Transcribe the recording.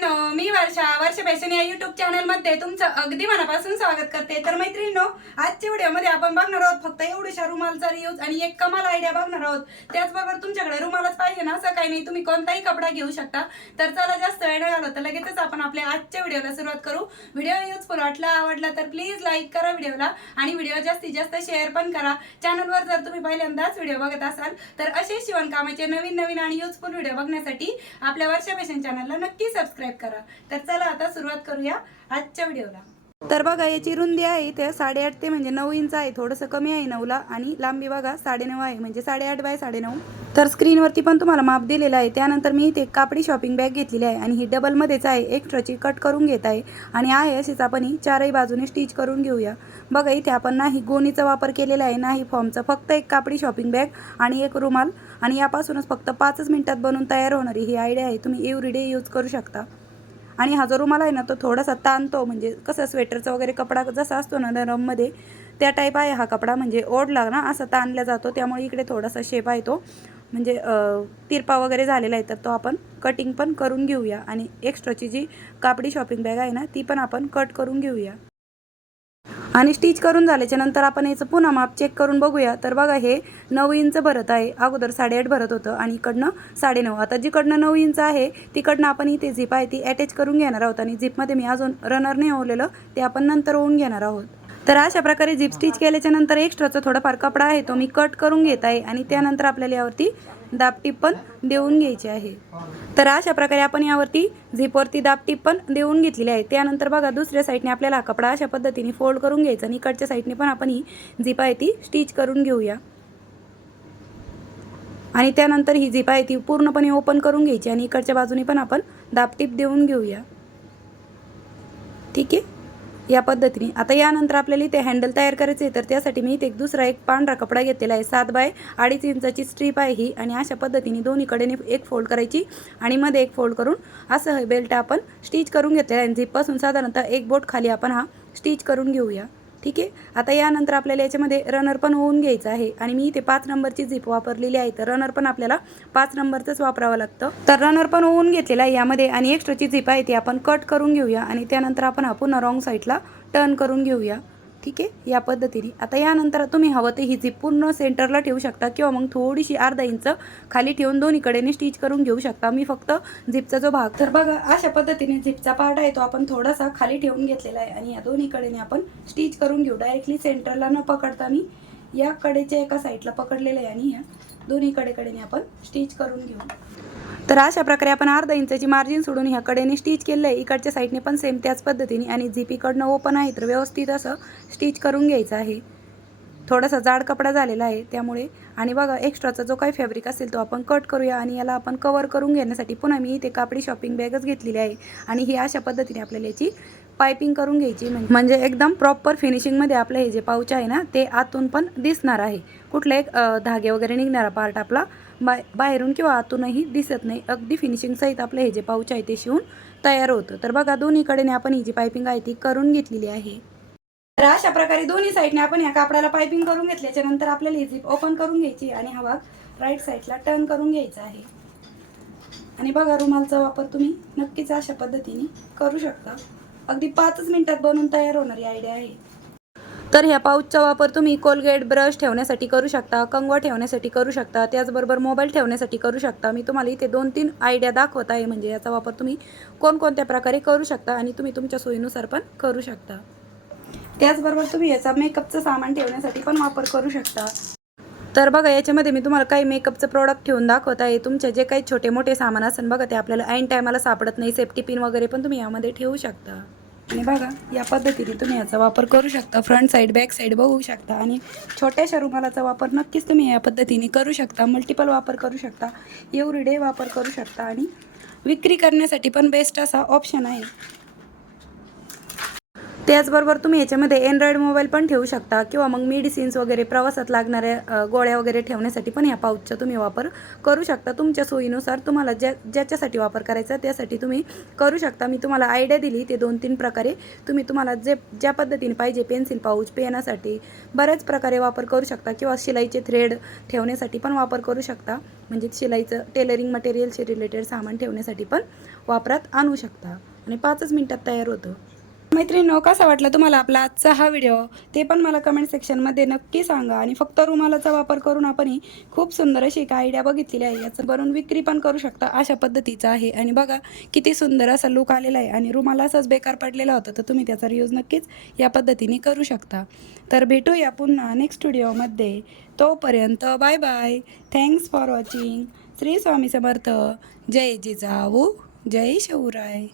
मैत्रिणींनो मी वर्षा. वर्ष फॅशन या युट्यूब चॅनलमध्ये तुमचं अगदी मनापासून स्वागत करते. तर मैत्रिणींनो आजच्या व्हिडिओमध्ये आपण बघणार आहोत फक्त एवढ्याशा रुमालचा रियूज आणि एक कमाल आयडिया बघणार आहोत. त्याचबरोबर तुमच्याकडे रुमालच पाहिजे ना असं काही नाही. तुम्ही कोणताही कपडा घेऊ शकता. तर चला जास्त वेळ नाही तर लगेचच आपण आपल्या आजच्या व्हिडिओला सुरुवात करू. व्हिडिओ युजफुल वाटला आवडला तर प्लीज लाईक करा व्हिडिओला आणि व्हिडिओ जास्तीत जास्त शेअर पण करा. चॅनलवर जर तुम्ही पहिल्यांदाच व्हिडिओ बघत असाल तर असे शिवणकामाचे नवीन नवीन आणि युजफुल व्हिडिओ बघण्यासाठी आपल्या वर्षा फॅशन चॅनलला नक्की सबस्क्राईब करा. तर चला आता सुरुवात करूया आजच्या व्हिडिओला. तर बघा याची रुंदी आहे ते साडेआठ ते म्हणजे नऊ इंच आहे. थोडंसं कमी आहे नऊला आणि लांबी बघा साडेनऊ आहे. म्हणजे साडेआठ बाय साडेनऊ. तर स्क्रीनवरती पण तुम्हाला माप दिलेलं आहे. त्यानंतर मी इथे कापडी शॉपिंग बॅग घेतलेली आहे आणि ही डबलमध्येच आहे. एक्स्ट्राची कट करून घेत आहे. आणि आहे अशीच आपण ही चारही बाजूने स्टिच करून घेऊया. बघा इथे आपण नाही गोणीचा वापर केलेला आहे नाही फॉर्मचा फक्त एक कापडी शॉपिंग बॅग आणि एक रुमाल. आणि यापासूनच फक्त पाचच मिनिटात बनून तयार होणारी ही आयडिया आहे. तुम्ही एव्हरीडे यूज करू शकता. आणि हा जो रुमाल आहे ना तो थोडासा ताणतो म्हणजे कसं स्वेटरचा वगैरे कपडा जसा असतो ना नरममध्ये त्या टाईप आहे हा कपडा. म्हणजे ओढला ना असा ताणला जातो. त्यामुळे इकडे थोडासा शेप आहे तो. म्हणजे तिरपा वगैरे झालेला आहे तर तो आपण कटिंग पण करून घेऊया. आणि एक्स्ट्राची जी कापडी शॉपिंग बॅग आहे ना ती पण आपण कट करून घेऊया. आणि स्टिच करून झाल्याच्यानंतर आपण याचं पुन्हा माप चेक करून बघूया. तर बघा हे नऊ इंच भरत आहे. अगोदर साडेआठ भरत होतं आणि इकडनं साडेनऊ. आता जिकडनं नऊ इंच आहे तिकडनं आपण इथे झिप आहे ती अटॅच करून घेणार आहोत. आणि झिपमध्ये मी अजून रनर नाही ओवलेलं ते आपण नंतर होऊन घेणार आहोत. तर अशा प्रकारे झिप स्टिच केल्याच्यानंतर एक्स्ट्राचा थोडाफार कपडा आहे तो मी कट करून घेत आहे आणि त्यानंतर आपल्याला यावरती दाबटीप पण देऊन घ्यायची आहे. तर अशा प्रकारे आपण यावरती झिपवरती दाबटीप पण देऊन घेतलेली आहे. त्यानंतर बघा दुसऱ्या साईडने आपल्याला हा कपडा अशा पद्धतीने फोल्ड करून घ्यायचा आणि इकडच्या साईडने पण आपण ही झिप आहे ती स्टिच करून घेऊया. आणि त्यानंतर ही झिप आहे ती पूर्णपणे ओपन करून घ्यायची आणि इकडच्या बाजूने पण आपण दापटीप देऊन घेऊया. ठीक आहे? या पद्धतीने. आता यानंतर आपल्याला इथे हँडल तयार करायचे आहे तर त्यासाठी मी इथे एक दुसरा एक पांढरा कपडा घेतलेला आहे. सात बाय अडीच इंचाची स्ट्रीप आहे ही आणि अशा पद्धतीने दोन्हीकडेने एक फोल्ड करायची आणि मध्ये एक फोल्ड करून असं बेल्ट आपण स्टिच करून घेतलेला आहे. आणि झिपपासून साधारणतः एक बोट खाली आपण हा स्टिच करून घेऊया. ठीक आहे? आता यानंतर आपल्याला याच्यामध्ये रनर पण होऊन घ्यायचं आहे. आणि मी इथे पाच नंबरची झिप वापरलेली आहे. तर रनर पण आपल्याला पाच नंबरचंच वापरावं लागतं. तर रनर पण होऊन घेतलेला आहे यामध्ये. आणि एक्स्ट्राची झिप आहे ती आपण कट करून घेऊया. आणि त्यानंतर आपण हा पुन्हा रॉंग साईडला टर्न करून घेऊया. ठीक आहे? या पद्धतीने. आता यानंतर तुम्ही हवं ते ही झिप पूर्ण सेंटरला ठेवू शकता किंवा मग थोडीशी अर्धा इंच खाली ठेवून दोन्हीकडेने स्टिच करून घेऊ शकता. मी फक्त झिपचा जो भाग तर बघा अशा पद्धतीने झिपचा पार्ट आहे तो आपण थोडासा खाली ठेवून घेतलेला आहे. आणि या दोन्हीकडेने आपण स्टिच करून घेऊ. डायरेक्टली सेंटरला न पकडता मी या कडेच्या एका साईडला पकडलेलं आहे. आणि या दोन्ही कडेकडेने आपण स्टिच करून घेऊ. तर अशा प्रकारे आपण अर्धा इंचाची मार्जिन सोडून ह्या कडेने स्टिच केलं आहे इकडच्या साईडने पण सेम त्याच पद्धतीने. आणि झिप इकडनं ओपन आहे तर व्यवस्थित असं स्टिच करून घ्यायचं आहे. थोडासा जाड कपडा झालेला आहे त्यामुळे. आणि बघा एक्स्ट्राचा जो काही फॅब्रिक असेल तो आपण कट करूया आणि याला आपण कवर करून घेण्यासाठी पुन्हा मी इथे कापडी शॉपिंग बॅगच घेतलेली आहे. आणि ही अशा पद्धतीने आपल्याला याची पायपिंग करून घ्यायची म्हणजे-, म्हणजे एकदम प्रॉपर फिनिशिंगमध्ये आपलं हे जे पाऊच आहे ना ते आतून पण दिसणार आहे. कुठले एक धागे वगैरे निघणारा पार्ट आपला बाय बाहेरून किंवा आतूनही दिसत नाही. अगदी फिनिशिंग सहित आपलं हे जे पाऊच आहे ते शिवून तयार होतं. तर बघा दोन्हीकडेने आपण ही जी पायपिंग आहे ती करून घेतलेली आहे. तर अशा प्रकारे दोन्ही साईडने आपण या कापडाला पायपिंग करून घेतल्याच्या नंतर आपल्याला ही झिप ओपन करून घ्यायची आणि हा भाग राईट साईडला टर्न करून घ्यायचा आहे. आणि बघा रुमालचा वापर तुम्ही नक्कीच अशा पद्धतीने करू शकता. अगदी पाचच मिनिटात बनवून तयार होणारी आयडिया आहे. तर ह्या पाऊचचा वापर तुम्ही कोलगेट ब्रश ठेवण्यासाठी करू शकता कंगवा ठेवण्यासाठी करू शकता त्याचबरोबर मोबाईल ठेवण्यासाठी करू शकता. मी तुम्हाला इथे दोन तीन आयडिया दाखवत आहे. म्हणजे याचा वापर तुम्ही कोणकोणत्या प्रकारे करू शकता आणि तुम्ही तुमच्या सोयीनुसार पण करू शकता. त्याचबरोबर तुम्ही याचा मेकअपचं सामान ठेवण्यासाठी पण वापर करू शकता. तर बघा याच्यामध्ये मी तुम्हाला काही मेकअपचं प्रोडक्ट ठेवून दाखवत आहे. तुमचे जे काही छोटे मोठे सामान असेल बघा ते आपल्याला ऐन टायमाला सापडत नाही. सेफ्टी पिन वगैरे पण तुम्ही यामध्ये ठेवू शकता. आणि बघा या पद्धतीने तुम्ही याचा वापर करू शकता. फ्रंट साईड बॅक साईड बघू शकता. आणि छोट्याशा रुमालाचा वापर नक्कीच तुम्ही या पद्धतीने करू शकता. मल्टिपल वापर करू शकता. एव्हरी डे वापर करू शकता. आणि विक्री करण्यासाठी पण बेस्ट असा ऑप्शन आहे. त्याचबरोबर तुम्ही याच्यामध्ये अँड्रॉइड मोबाईल पण ठेवू शकता किंवा मग मेडिसिन्स वगैरे प्रवासात लागणाऱ्या गोळ्या वगैरे ठेवण्यासाठी पण या पाऊचचा तुम्ही वापर करू शकता. तुमच्या सोयीनुसार तुम्हाला ज्या ज्याच्यासाठी वापर करायचा त्यासाठी तुम्ही करू शकता. मी तुम्हाला आयडिया दिली ते दोन तीन प्रकारे तुम्ही तुम्हाला जे ज्या पद्धतीने पाहिजे पेन्सिल पाऊच पेनासाठी बऱ्याच प्रकारे वापर करू शकता किंवा शिलाईचे थ्रेड ठेवण्यासाठी पण वापर करू शकता. म्हणजे शिलाईचं टेलरिंग मटेरियलशी रिलेटेड सामान ठेवण्यासाठी पण वापरात आणू शकता. आणि पाचच मिनटात तयार होतं. मैत्रिणींनो कसा वाटला तुम्हाला आपला आजचा हा व्हिडिओ ते पण मला कमेंट सेक्शनमध्ये नक्की सांगा. आणि फक्त रुमालाचा वापर करून आपण खूप सुंदर अशी एक आयडिया बघितलेली आहे. याचं भरून विक्री पण करू शकता अशा पद्धतीचं आहे. आणि बघा किती सुंदर असा लुक आलेला आहे. आणि रुमाला असाच बेकार पडलेला होता तर तुम्ही त्याचा रियूज नक्कीच या पद्धतीने करू शकता. तर भेटूया पुन्हा नेक्स्ट व्हिडिओमध्ये तोपर्यंत bye bye thanks for watching Shri Swami Samarth. जय जिजाऊ. जय शिवराय.